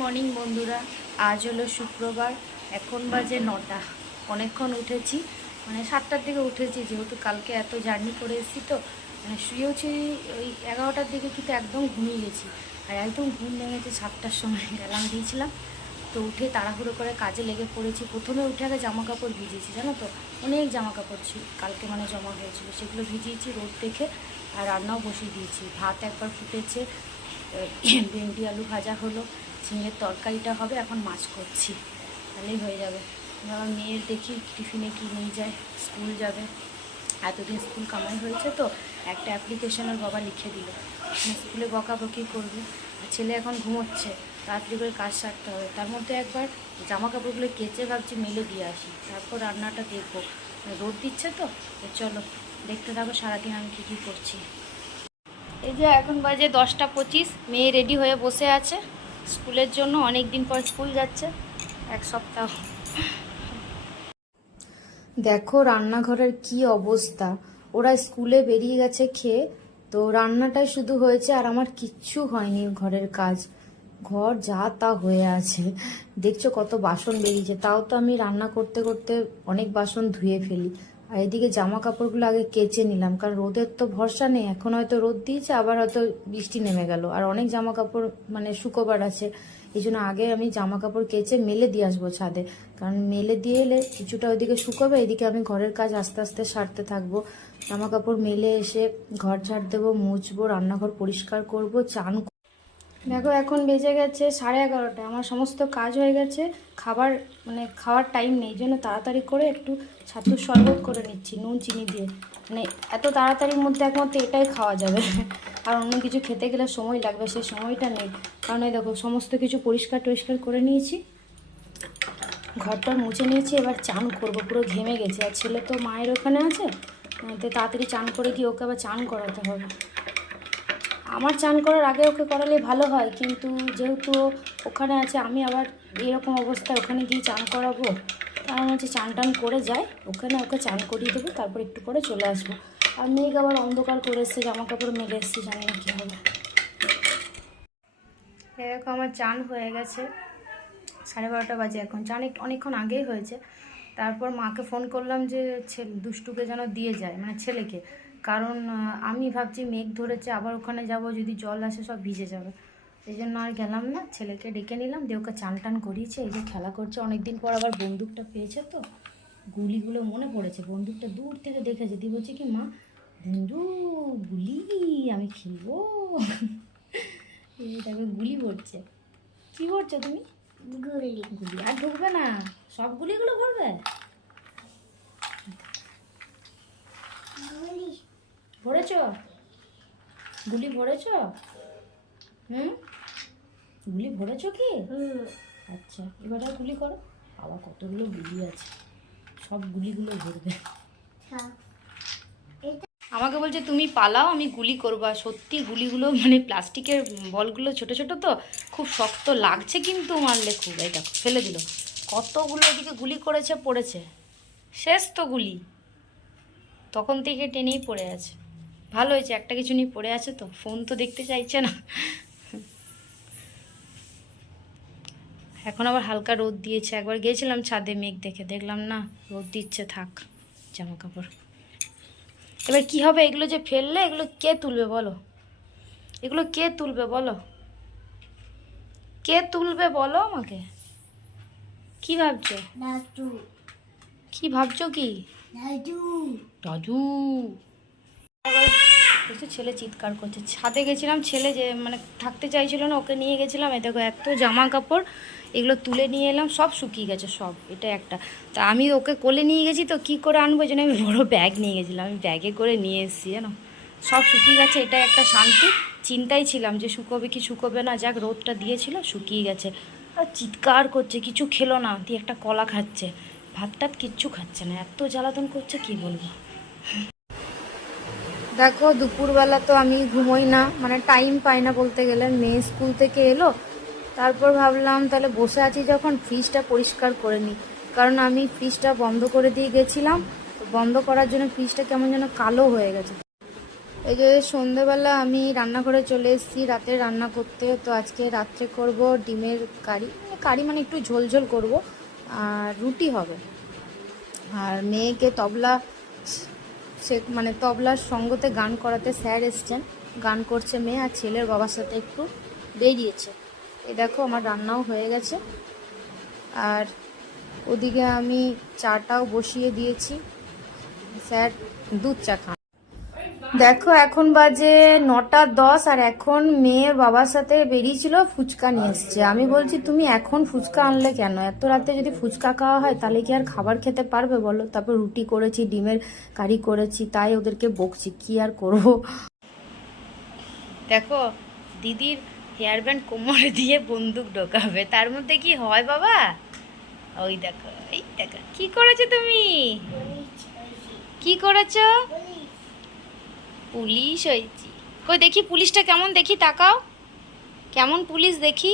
Morning বন্ধুরা, আজ হলো শুক্রবার। এখন বাজে 9টা। অনেকক্ষণ উঠেছি, মানে 7টার দিকে উঠেছি, যেহেতু কালকে এত জার্নি করে এসেছি। তো মানে শুয়েওছি ওই 11টার দিকে, কিন্তু একদম ঘুমিয়ে গেছি। আর একদম ঘুম ভেঙেছে 7টার সময় অ্যালার্ম দিয়েছিলাম। তো উঠে তাড়াহুড়ো করে কাজে লেগে পড়েছি। প্রথমে উঠে আগে জামা কাপড় ভিজিয়েছি, জানো তো, অনেক জামা কাপড় ছিল কালকে, মানে জমা হয়েছিল, সেগুলো ভিজিয়েছি রোদ দেখে। আর রান্নাও বসিয়ে দিয়েছি। ভাত একবার ফুটেছে, ভেন্ডি আলু ভাজা হলো, ঝিঙের তরকারিটা হবে, এখন মাছ করছি, তাহলেই হয়ে যাবে। আমার মেয়ের দেখি টিফিনে কী নিয়ে যায়, স্কুল যাবে। এতদিন স্কুল কামাই হয়েছে, তো একটা অ্যাপ্লিকেশনের বাবা লিখে দিল, স্কুলে বকাবকি করবে। আর ছেলে এখন ঘুমোচ্ছে, তাড়াতাড়ি করে কাজ সারতে হবে। তার মধ্যে একবার জামা কাপড়গুলো কেচে ভাবছি মেলে দিয়ে আসি, তারপর রান্নাটা দেখবো। রোদ দিচ্ছে তো চলো দেখতে থাকো সারাদিন আমি কী কী করছি। এই যে এখন বাজে 10টা 25, মেয়ে রেডি হয়ে বসে আছে স্কুলের জন্য। অনেক দিন পর স্কুল যাচ্ছে, এক সপ্তাহ। দেখো রান্নাঘরের কি অবস্থা, ওরা স্কুলে বেরিয়ে গেছে খেয়ে, তো রান্নাটাই শুধু হয়েছে, আর আমার কিচ্ছু হয়নি ঘরের কাজ। ঘর যা তা হয়ে আছে, দেখছো কত বাসন বেরিয়েছে, তাও তো আমি রান্না করতে করতে অনেক বাসন ধুয়ে ফেলি। আর এদিকে জামা কাপড়গুলো আগে কেচে নিলাম, কারণ রোদের তো ভরসা নেই। এখন হয়তো রোদ দিয়েছে, আবার হয়তো বৃষ্টি নেমে গেল, আর অনেক জামা কাপড় মানে শুকোবার আছে। এই জন্য আগে আমি জামা কাপড় কেচে মেলে দিয়ে আসবো ছাদে, কারণ মেলে দিয়ে এলে কিছুটা ওইদিকে শুকোবে, এদিকে আমি ঘরের কাজ আস্তে আস্তে সারতে থাকবো। জামা কাপড় মেলে এসে ঘর ঝাড় দেবো, মুছবো, রান্নাঘর পরিষ্কার করব, চান। দেখো এখন বেজে গেছে 11:30, আমার সমস্ত কাজ হয়ে গেছে। খাবার মানে খাওয়ার টাইম নেই, জন্য তাড়াতাড়ি করে একটু ছাতুর শরবত করে নিচ্ছি নুন চিনি দিয়ে। মানে এত তাড়াতাড়ির মধ্যে একমাত্র এটাই খাওয়া যাবে, আর অন্য কিছু খেতে গেলে সময় লাগবে, সেই সময়টা নেই। কারণ এই দেখো সমস্ত কিছু পরিষ্কার টরিষ্কার করে নিয়েছি, ঘরটা মুছে নিয়েছি, এবার চান করবো, পুরো ঘেমে গেছে। আর ছেলে তো মায়ের ওখানে আছে, তো তাড়াতাড়ি চান করে গিয়ে ওকে আবার চান করাতে হবে। আমার চান করার আগে ওকে করালে ভালো হয়, কিন্তু যেহেতু ওখানে আছে, আমি আবার এরকম অবস্থায় ওখানে গিয়ে চান করাবো। কারণ হচ্ছে চান টান করে যায় ওখানে, ওকে চান করিয়ে দেবো, তারপর একটু পরে চলে আসবো। আর মেয়েকে আবার অন্ধকার করে এসছে, জামা কাপড় মেলে এসছে, জানি না কী হবে। এরকম আমার চান হয়ে গেছে, 12:30 বাজে এখন। চান একটু অনেকক্ষণ আগেই হয়েছে। তারপর মাকে ফোন করলাম যে দুষ্টুকে যেন দিয়ে যায়, মানে ছেলেকে, কারণ আমি ভাবছি মেঘ ধরেছে, আবার ওখানে যাব, যদি জল আসে সব ভিজে যাবে। এই জন্য আর গেলাম না, ছেলেকে ডেকে নিলাম, দিয়ে ওকে চান টান করিয়েছে, এই যে খেলা করছে। অনেকদিন পর আবার বন্দুকটা পেয়েছে, তো গুলিগুলো মনে পড়েছে, বন্দুকটা দূর থেকে দেখেছে, দিয়ে বলছে কি মা বন্দুক গুলি আমি খেলবো। তাকে গুলি পড়ছে। কি করছো তুমি? গুলি। গুলি আর ঢুকবে না, সব গুলিগুলো ভরবে। ভরেছ? গুলি ভরেছ? গুলি ভরেছ কি? আচ্ছা, এবার আর গুলি করো। আবার কতগুলো গুলি আছে, সব গুলিগুলো ভরবে। আমাকে বলছে তুমি পালাও, আমি গুলি করবো। আর সত্যি গুলিগুলো মানে প্লাস্টিকের বলগুলো ছোট ছোট, তো খুব শক্ত লাগছে, কিন্তু মারলে খুব। এই দেখো ফেলে দিল, কতগুলো এদিকে গুলি করেছে, পড়েছে, শেষ তো গুলি, তখন থেকে টেনেই পড়ে আছে। ভালো হয়েছে একটা কিছু নিয়ে পড়ে আছে, তো ফোন তো দেখতে চাইছে না। এখন আবার হালকা রোদ দিয়েছে, একবার গিয়েছিলাম ছাদে মেঘ দেখে, দেখলাম না রোদ দিচ্ছে, থাক জামা কাপড়। এবার কি হবে, এগুলো যে ফেললে এগুলো কে তুলবে বলো, এগুলো কে তুলবে বলো, কে তুলবে বলো আমাকে। কি ভাবছো? কি ভাবছো? কি দাদু? ছেলে চিৎকার করছে। ছাদে গেছিলাম, ছেলে যে মানে থাকতে চাইছিল না, ওকে নিয়ে গেছিলাম। এই দেখো এত জামা কাপড়, এগুলো তুলে নিয়ে এলাম, সব শুকিয়ে গেছে সব। এটা একটা, তা আমি ওকে কোলে নিয়ে গেছি, তো কি করে আনবো, এই জন্য আমি বড়ো ব্যাগ নিয়ে গেছিলাম, আমি ব্যাগে করে নিয়ে এসেছি জানো। সব শুকিয়ে গেছে, এটা একটা শান্তি। চিন্তাই ছিলাম যে শুকোবে কি শুকোবে না, যাক রোদটা দিয়েছিল, শুকিয়ে গেছে। আর চিৎকার করছে, কিছু খেলো না, দিয়ে একটা কলা খাচ্ছে, ভাত টাত কিচ্ছু খাচ্ছে না, এত জ্বালাতন করছে কি বলবো। দেখো দুপুরবেলা তো আমি ঘুমোই না, মানে টাইম পাই না বলতে গেলে। মেয়ে স্কুল থেকে এলো, তারপর ভাবলাম তাহলে বসে আছি যখন, ফ্রিজটা পরিষ্কার করে নিই। কারণ আমি ফ্রিজটা বন্ধ করে দিয়ে গেছিলাম, বন্ধ করার জন্য ফ্রিজটা কেমন যেন কালো হয়ে গেছে। এই যে সন্ধেবেলা আমি রান্নাঘরে চলে এসেছি রাতে রান্না করতে। তো আজকে রাত্রে করব ডিমের কারি, কারি মানে একটু ঝোল ঝোল করব, আর রুটি হবে। আর মেয়েকে তবলা সে মানে তবলার সঙ্গতে গান করাতে স্যার এসছেন, গান করছে মেয়ে, আর ছেলের বাবার সাথে একটু বেরিয়েছে। এই দেখো আমার রান্নাও হয়ে গেছে, আর ওদিকে আমি চাটাও বসিয়ে দিয়েছি, স্যার দুধ চা খান। দেখো এখন বাজে 9:10, আর এখন মেয়ে বাবার সাথে বেরিয়েছিল, ফুচকা নিয়ে এসছে। আমি বলছি তুমি এখন ফুচকা আনলে কেন? এত রাতে যদি ফুচকা খাওয়া হয় তাহলে কি আর খাবার খেতে পারবে বলো? তারপর রুটি করেছি, ডিমের কারি করেছি, তাই ওদেরকে বকছি, কি আর করব। দেখো দিদির হেয়ার ব্যান্ড কোমরে দিয়ে বন্দুক ঢোকাবে, তার মধ্যে কি হয় বাবা? ওই দেখো, এই দেখো কি করেছো তুমি, কি করেছো? পুলিশ হয়েছি। কই দেখি পুলিশটা কেমন, দেখি তাকাও, কেমন পুলিশ দেখি।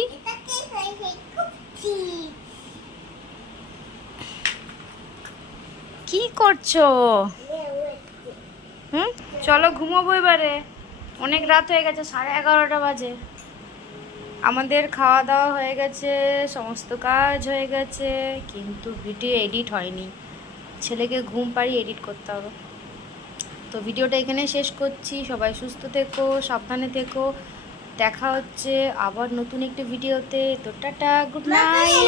কি করছো? হুম, চলো ঘুমোবো এবারে, অনেক রাত হয়ে গেছে, 11:30 বাজে। আমাদের খাওয়া দাওয়া হয়ে গেছে, সমস্ত কাজ হয়ে গেছে, কিন্তু ভিডিও এডিট হয়নি। ছেলেকে ঘুম পাড়িয়ে এডিট করতে হবে। তো ভিডিওটা এখানে শেষ করছি। সবাই সুস্থ থেকো, সাবধানে থেকো, দেখা হচ্ছে আবার নতুন একটি ভিডিওতে। তো টাটা, গুড নাইট।